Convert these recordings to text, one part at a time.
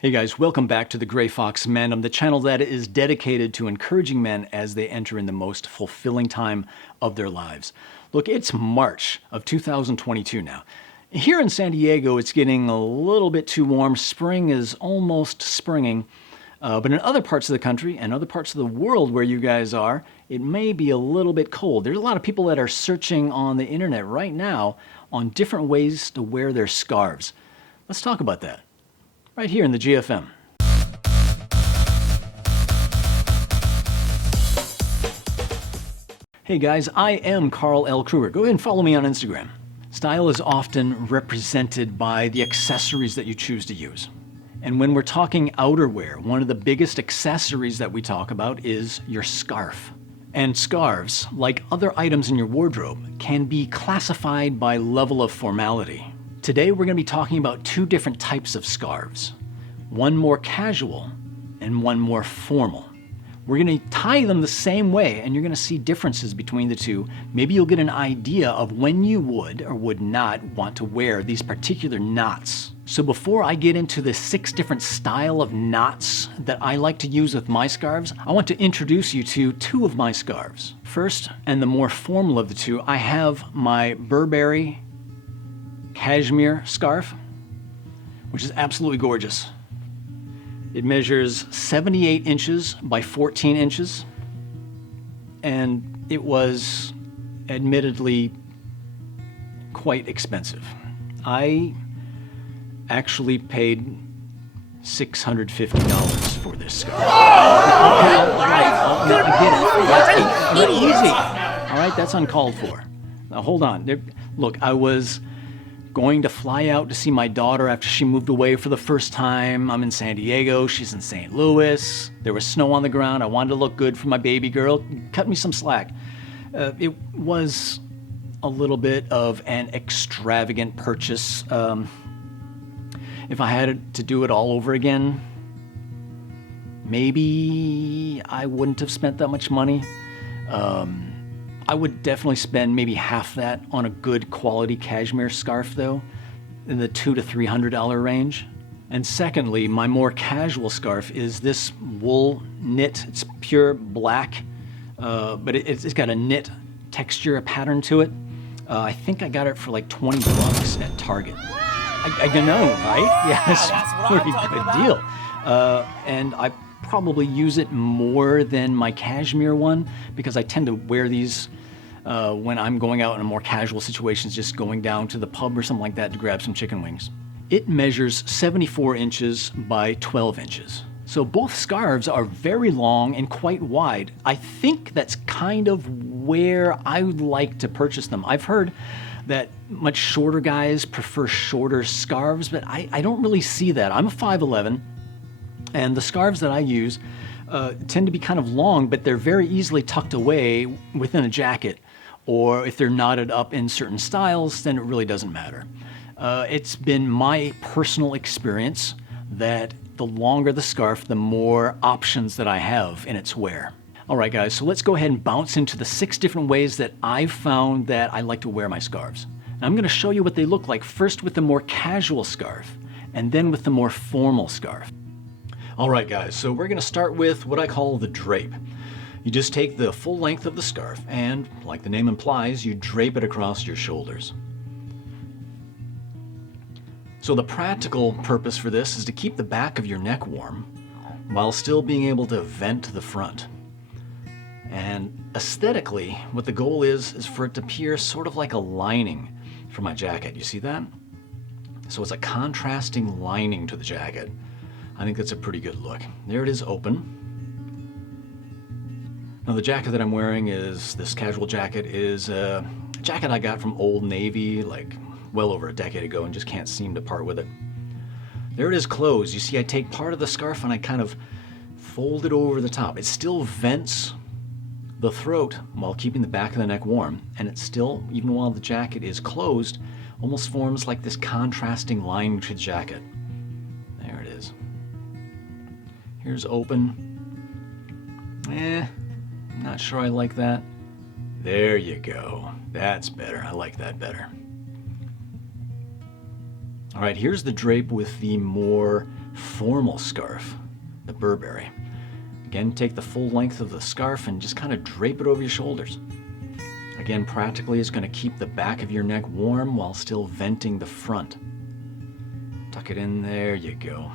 Hey guys, welcome back to the Gray Fox Mandem, the channel that is dedicated to encouraging men as they enter in the most fulfilling time of their lives. Look, it's March of 2022 now. Here in San Diego, it's getting a little bit too warm. Spring is almost springing. But in other parts of the country and other parts of the world where you guys are, it may be a little bit cold. There's a lot of people that are searching on the internet right now on different ways to wear their scarves. Let's talk about that right here in the GFM. Hey guys, I am Carl L. Kruger. Go ahead and follow me on Instagram. Style is often represented by the accessories that you choose to use. And when we're talking outerwear, one of the biggest accessories that we talk about is your scarf. And scarves, like other items in your wardrobe, can be classified by level of formality. Today we're going to be talking about two different types of scarves. One more casual and one more formal. We're going to tie them the same way and you're going to see differences between the two. Maybe you'll get an idea of when you would or would not want to wear these particular knots. So before I get into the 6 different style of knots that I like to use with my scarves, I want to introduce you to 2 of my scarves. First, and the more formal of the 2, I have my Burberry cashmere scarf, which is absolutely gorgeous. It measures 78 inches by 14 inches, and it was admittedly quite expensive. I actually paid $650 for this scarf. I get it. That's easy. All right, that's uncalled for. Now hold on. Look, I was going to fly out to see my daughter after she moved away for the first time. I'm in San Diego, she's in St. Louis. There was snow on the ground. I wanted to look good for my baby girl. Cut me some slack. It was a little bit of an extravagant purchase. If I had to do it all over again, maybe I wouldn't have spent that much money. I would definitely spend maybe half that on a good quality cashmere scarf though, in the $200 to $300 range. And secondly, my more casual scarf is this wool knit. It's pure black, but it's got a knit texture, a pattern to it. I think I got it for like $20 at Target. I know, right? Yeah, it's a pretty good deal. And I probably use it more than my cashmere one because I tend to wear these when I'm going out in a more casual situations, just going down to the pub or something like that to grab some chicken wings. It measures 74 inches by 12 inches. So both scarves are very long and quite wide. I think that's kind of where I would like to purchase them. I've heard that much shorter guys prefer shorter scarves, but I don't really see that. I'm a 5'11", and the scarves that I use tend to be kind of long, but they're very easily tucked away within a jacket, or if they're knotted up in certain styles, then it really doesn't matter. It's been my personal experience that the longer the scarf, the more options that I have in its wear. All right, guys, so let's go ahead and bounce into the 6 different ways that I've found that I like to wear my scarves. Now, I'm going to show you what they look like, first with the more casual scarf, and then with the more formal scarf. All right, guys, so we're going to start with what I call the drape. You just take the full length of the scarf and, like the name implies, you drape it across your shoulders. So the practical purpose for this is to keep the back of your neck warm while still being able to vent the front. And aesthetically, what the goal is for it to appear sort of like a lining for my jacket. You see that? So it's a contrasting lining to the jacket. I think that's a pretty good look. There it is, open. Now the jacket that I'm wearing is, this casual jacket is a jacket I got from Old Navy like well over a decade ago and just can't seem to part with it. There it is closed. You see I take part of the scarf and I kind of fold it over the top. It still vents the throat while keeping the back of the neck warm, and it still, even while the jacket is closed, almost forms like this contrasting line to the jacket. There it is. Here's open. Not sure I like that. There you go. That's better. I like that better. All right, here's the drape with the more formal scarf, the Burberry. Again, take the full length of the scarf and just kind of drape it over your shoulders. Again, practically it's going to keep the back of your neck warm while still venting the front. Tuck it in, there you go.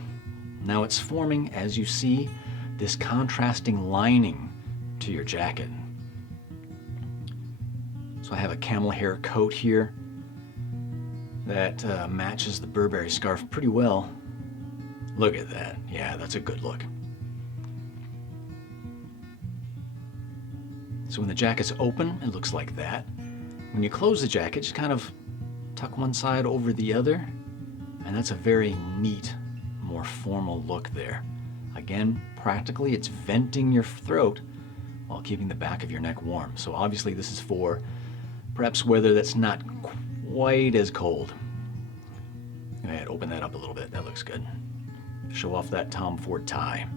Now it's forming, as you see, this contrasting lining to your jacket. So I have a camel hair coat here that matches the Burberry scarf pretty well. Look at that. Yeah, that's a good look. So when the jacket's open, it looks like that. When you close the jacket, just kind of tuck one side over the other, and that's a very neat, more formal look there. Again, practically it's venting your throat while keeping the back of your neck warm. So obviously this is for perhaps weather that's not quite as cold. Go ahead, open that up a little bit. That looks good. Show off that Tom Ford tie.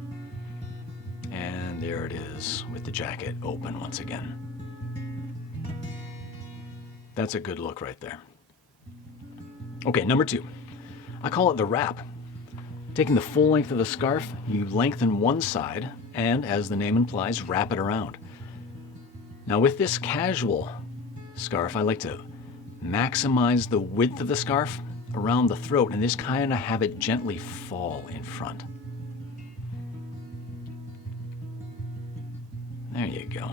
And there it is with the jacket open once again. That's a good look right there. Okay, number 2. I call it the wrap. Taking the full length of the scarf, you lengthen one side and, as the name implies, wrap it around. Now with this casual scarf, I like to maximize the width of the scarf around the throat and just kind of have it gently fall in front. There you go.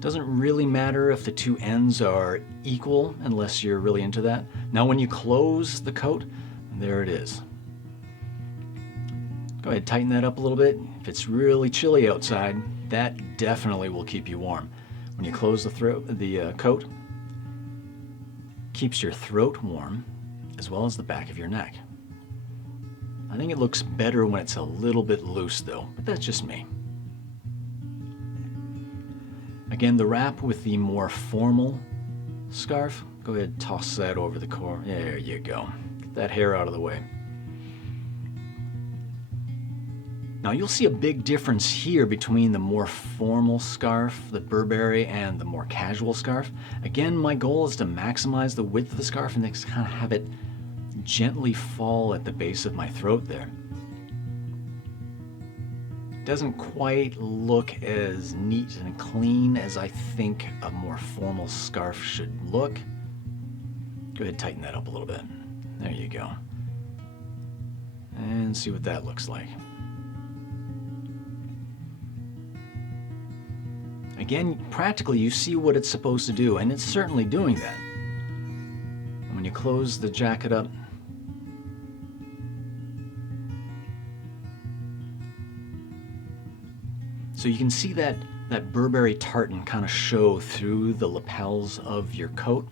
Doesn't really matter if the two ends are equal unless you're really into that. Now when you close the coat, there it is. Go ahead, tighten that up a little bit. If it's really chilly outside, that definitely will keep you warm. When you close the coat, keeps your throat warm as well as the back of your neck. I think it looks better when it's a little bit loose though, but that's just me. Again, the wrap with the more formal scarf, go ahead and toss that over the core. There you go. Get that hair out of the way. Now you'll see a big difference here between the more formal scarf, the Burberry, and the more casual scarf. Again, my goal is to maximize the width of the scarf and then kind of have it gently fall at the base of my throat there. Doesn't quite look as neat and clean as I think a more formal scarf should look. Go ahead and tighten that up a little bit. There you go. And see what that looks like. Again, practically you see what it's supposed to do, and it's certainly doing that. And when you close the jacket up, so you can see that Burberry tartan kind of show through the lapels of your coat.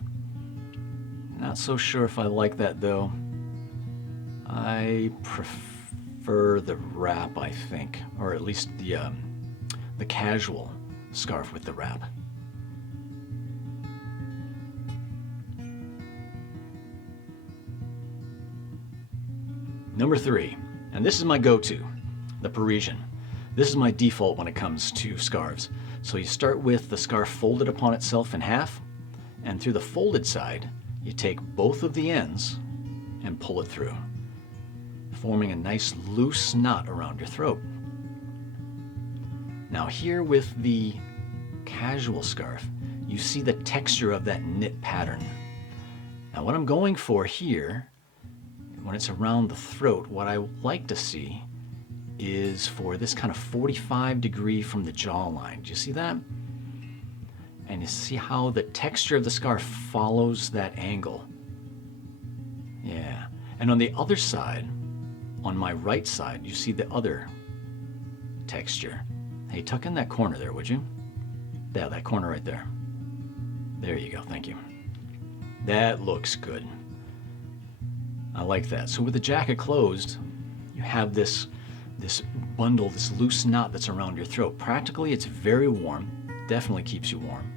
Not so sure if I like that though. I prefer the wrap, I think, or at least the casual scarf with the wrap. Number 3, and this is my go-to, the Parisian. This is my default when it comes to scarves. So you start with the scarf folded upon itself in half, and through the folded side, you take both of the ends and pull it through, forming a nice loose knot around your throat. Now here with the casual scarf, you see the texture of that knit pattern. Now what I'm going for here, when it's around the throat, what I like to see is for this kind of 45 degree from the jawline. Do you see that? And you see how the texture of the scarf follows that angle. Yeah. And on the other side, on my right side, you see the other texture. Hey, tuck in that corner there, would you? Yeah, that corner right there. There you go, thank you. That looks good. I like that. So with the jacket closed, you have this bundle, this loose knot that's around your throat. Practically, it's very warm, definitely keeps you warm.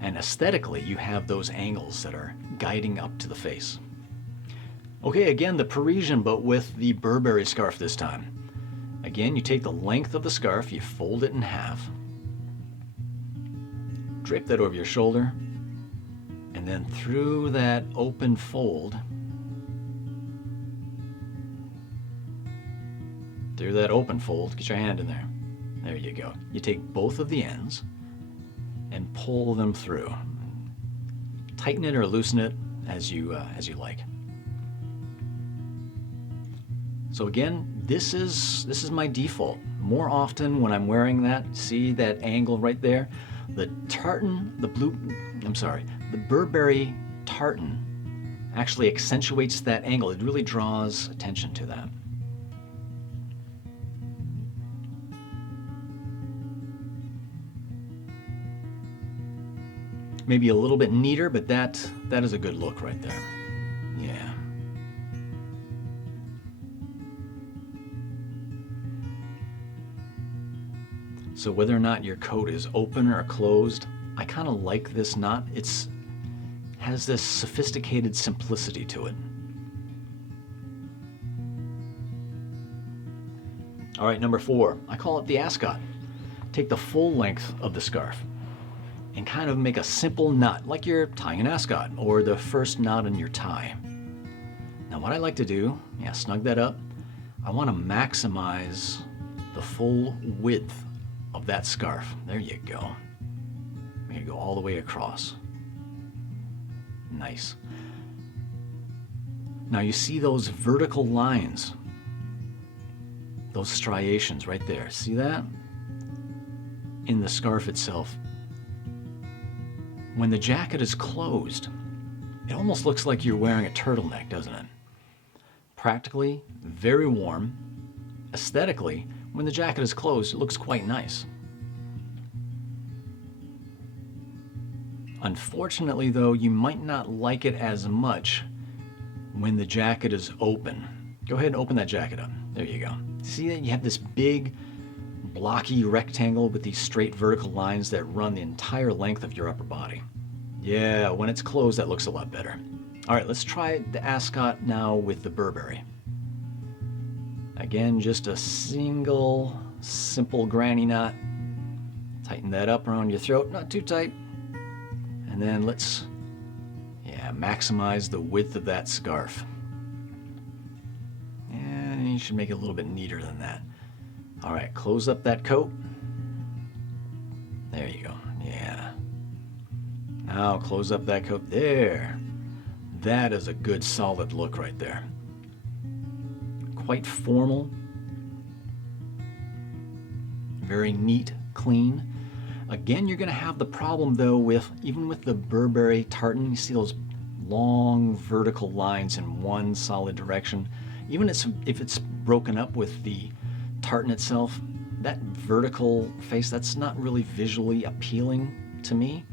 And aesthetically, you have those angles that are guiding up to the face. Okay, again, the Parisian, but with the Burberry scarf this time. Again, you take the length of the scarf, you fold it in half, drape that over your shoulder, and then through that open fold, through that open fold, get your hand in there. There you go. You take both of the ends and pull them through. Tighten it or loosen it as you like. So again, this is my default. More often when I'm wearing that, see that angle right there? The Burberry tartan actually accentuates that angle. It really draws attention to that. Maybe a little bit neater, but that is a good look right there. Yeah. So whether or not your coat is open or closed, I kind of like this knot. It has this sophisticated simplicity to it. All right, number 4, I call it the ascot. Take the full length of the scarf and kind of make a simple knot, like you're tying an ascot or the first knot in your tie. Now what I like to do, snug that up. I want to maximize the full width of that scarf. There you go. I'm gonna go all the way across. Nice. Now you see those vertical lines, those striations right there. See that? In the scarf itself. When the jacket is closed, it almost looks like you're wearing a turtleneck, doesn't it? Practically, very warm. Aesthetically, when the jacket is closed, it looks quite nice. Unfortunately, though, you might not like it as much when the jacket is open. Go ahead and open that jacket up. There you go. See that you have this big, blocky rectangle with these straight vertical lines that run the entire length of your upper body. Yeah, when it's closed, that looks a lot better. All right, let's try the ascot now with the Burberry. Again, just a single, simple granny knot. Tighten that up around your throat, not too tight. And then let's, maximize the width of that scarf. And you should make it a little bit neater than that. All right, close up that coat. There you go, yeah. Now close up that coat, there. That is a good solid look right there. Quite formal. Very neat, clean. Again, you're gonna have the problem though even with the Burberry tartan, you see those long vertical lines in one solid direction. Even if it's broken up with the tartan itself, that vertical face, that's not really visually appealing to me.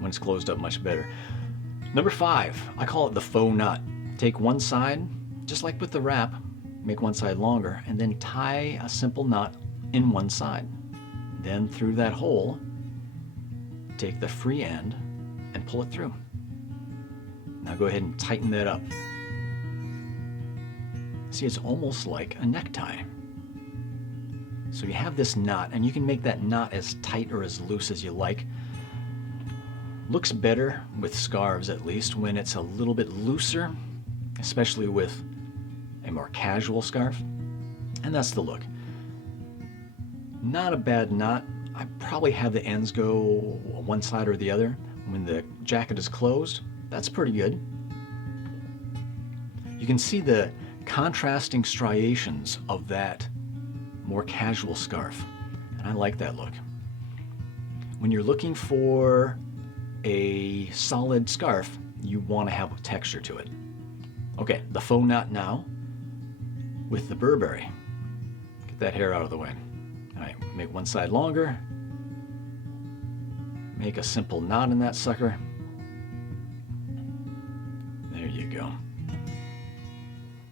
When it's closed up, much better. Number 5, I call it the faux knot. Take one side, just like with the wrap, make one side longer, and then tie a simple knot in one side. Then through that hole, take the free end and pull it through. Now go ahead and tighten that up. See, it's almost like a necktie. So you have this knot, and you can make that knot as tight or as loose as you like. Looks better with scarves, at least, when it's a little bit looser, especially with a more casual scarf. And that's the look. Not a bad knot. I probably have the ends go one side or the other. When the jacket is closed, that's pretty good. You can see the contrasting striations of that more casual scarf, and I like that look. When you're looking for a solid scarf, you want to have texture to it. Okay, the faux knot now with the Burberry. Get that hair out of the way. All right, make one side longer. Make a simple knot in that sucker. There you go.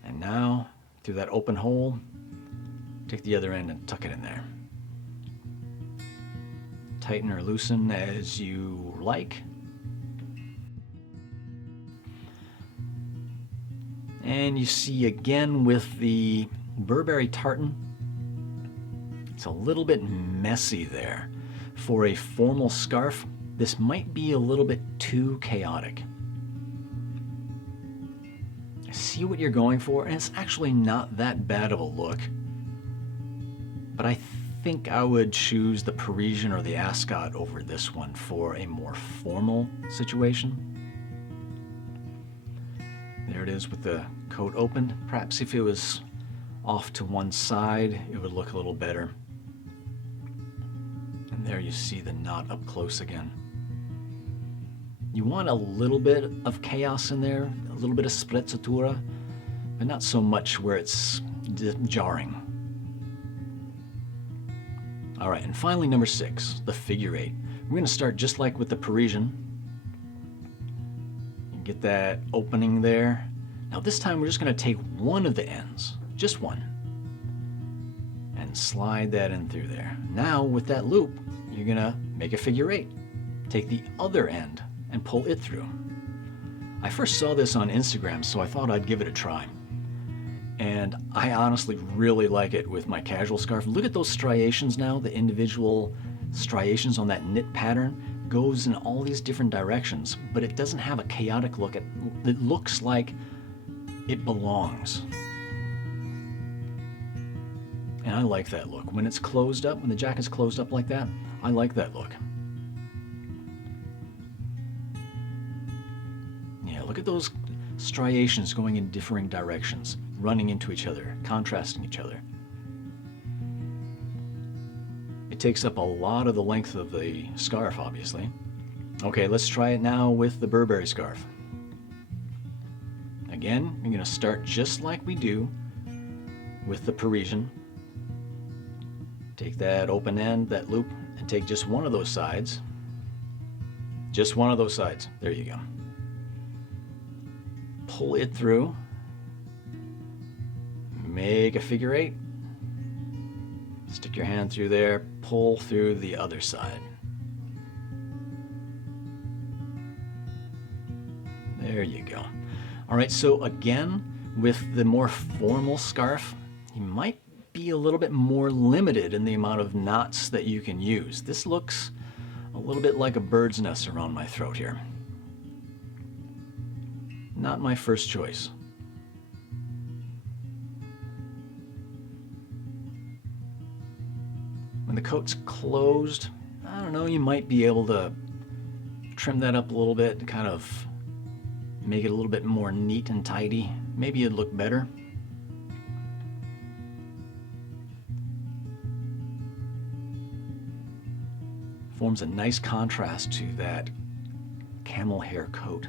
And now, through that open hole, take the other end and tuck it in there. Tighten or loosen as you like. And you see again with the Burberry tartan, it's a little bit messy there. For a formal scarf, this might be a little bit too chaotic. I see what you're going for, and it's actually not that bad of a look. But I think I would choose the Parisian or the Ascot over this one for a more formal situation. There it is with the coat open. Perhaps if it was off to one side, it would look a little better. And there you see the knot up close again. You want a little bit of chaos in there, a little bit of sprezzatura, but not so much where it's jarring. All right, and finally number 6, the figure 8. We're going to start just like with the Parisian. You get that opening there. Now this time we're just going to take one of the ends, just one, and slide that in through there. Now with that loop, you're going to make a figure 8. Take the other end and pull it through. I first saw this on Instagram, so I thought I'd give it a try. And I honestly really like it with my casual scarf. Look at those striations now, the individual striations on that knit pattern. Goes in all these different directions, but it doesn't have a chaotic look. It looks like it belongs. And I like that look. When it's closed up, when the jacket's closed up like that, I like that look. Yeah, look at those striations going in differing directions, running into each other, contrasting each other. It takes up a lot of the length of the scarf, obviously. Okay, let's try it now with the Burberry scarf. Again, you're going to start just like we do with the Parisian. Take that open end, that loop, and take just one of those sides. Just one of those sides. There you go. Pull it through. Make a figure 8. Stick your hand through there, pull through the other side. There you go. All right, so again, with the more formal scarf, you might be a little bit more limited in the amount of knots that you can use. This looks a little bit like a bird's nest around my throat here. Not my first choice. When the coat's closed, I don't know, you might be able to trim that up a little bit, kind of make it a little bit more neat and tidy. Maybe it'd look better. Forms a nice contrast to that camel hair coat.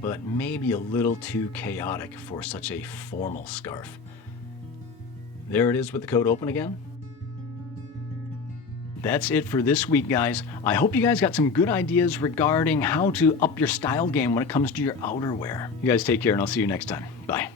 But maybe a little too chaotic for such a formal scarf. There it is with the coat open again. That's it for this week, guys. I hope you guys got some good ideas regarding how to up your style game when it comes to your outerwear. You guys take care, and I'll see you next time. Bye.